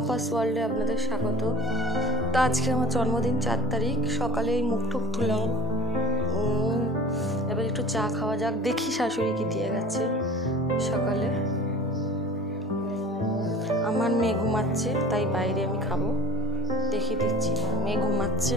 Compass ওয়ার্ল্ডে আপনাদের স্বাগত। তো আজকে আমার জন্মদিন 4 তারিখ। সকালেই মুখ টুক ধুলাম, এবার একটু চা খাওয়া যাক। দেখি শাশুড়ি কি দিয়ে গেছে সকালে। আমার মেয়ে ঘুমাচ্ছে, তাই বাইরে আমি খাবো। দেখিয়ে দিচ্ছি, মেয়ে ঘুমাচ্ছে।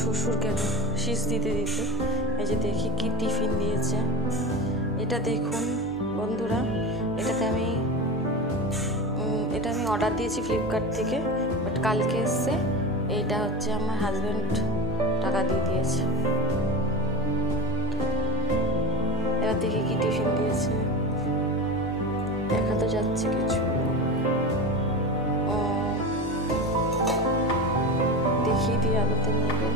শ্বশুর গেল শীষ দিতে দিতে। এই যে দেখি কি টিফিন দিয়েছে। এটা দেখুন বন্ধুরা, এটা আমি অর্ডার দিয়েছি ফ্লিপকার্ট থেকে, বাট কালকে এসছে। এইটা হচ্ছে আমার হাজব্যান্ড টাকা দিয়ে দিয়েছে। এবার দেখি কি টিফিন দিয়েছে, দেখা তো যাচ্ছে কিছু। দেখিয়ে দিয়ে আলোতে নেবে,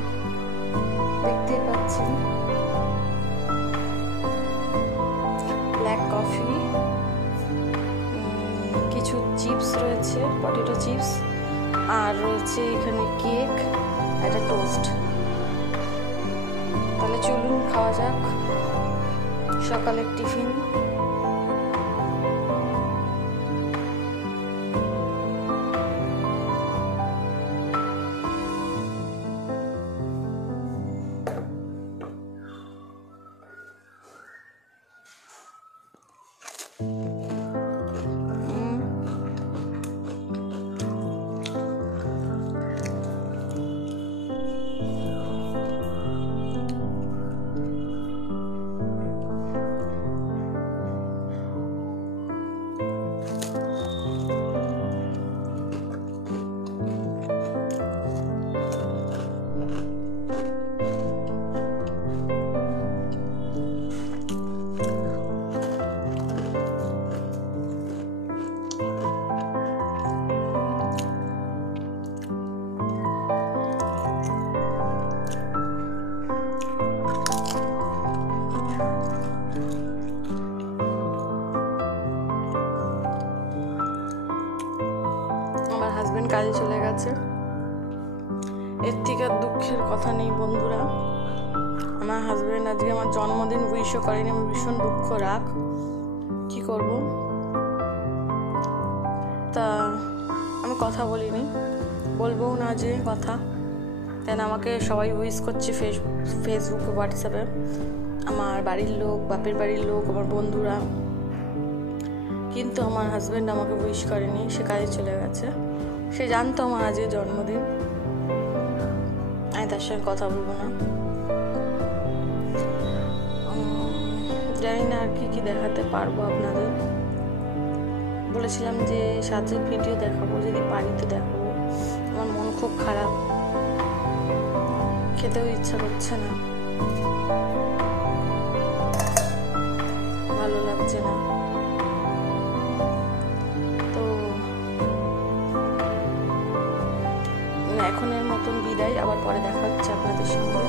দেখতেই পাচ্ছেন। ব্ল্যাক কফি, কিছু চিপস রয়েছে, পটেটো চিপস, আর রয়েছে এখানে কেক, একটা টোস্ট। তাহলে চলুন খাওয়া যাক সকালের টিফিন। হাজব্যান্ড কাজে চলে গেছে। এর থেকে আর দুঃখের কথা নেই বন্ধুরা। আমার হাজব্যান্ড আজকে আমার জন্মদিন উইশও করেনি। আমি ভীষণ দুঃখ রাগ, কি করব। তা আমি কথা বলিনি, বলবো না যে কথা। কেন আমাকে সবাই উইশ করছে ফেসবুকে, হোয়াটসঅ্যাপে, আমার বাড়ির লোক, বাপের বাড়ির লোক, আমার বন্ধুরা। কিন্তু আমার হাজব্যান্ড আমাকে উইশ করেনি, সে কাজে চলে গেছে। সে জানতো আমার আজকে জন্মদিন, আমি তার সঙ্গে কথা বলবো না। জানি না আর কি দেখাতে পারবো আপনাদের। বলেছিলাম যে সাথে ভিডিও দেখাবো, যদি পারি তো দেখাবো। আমার মন খুব খারাপ, খেতেও ইচ্ছা করছে না, ভালো লাগছে না। এখনের মতন বিদায়, আবার পরে দেখা হচ্ছে আপনাদের সঙ্গে।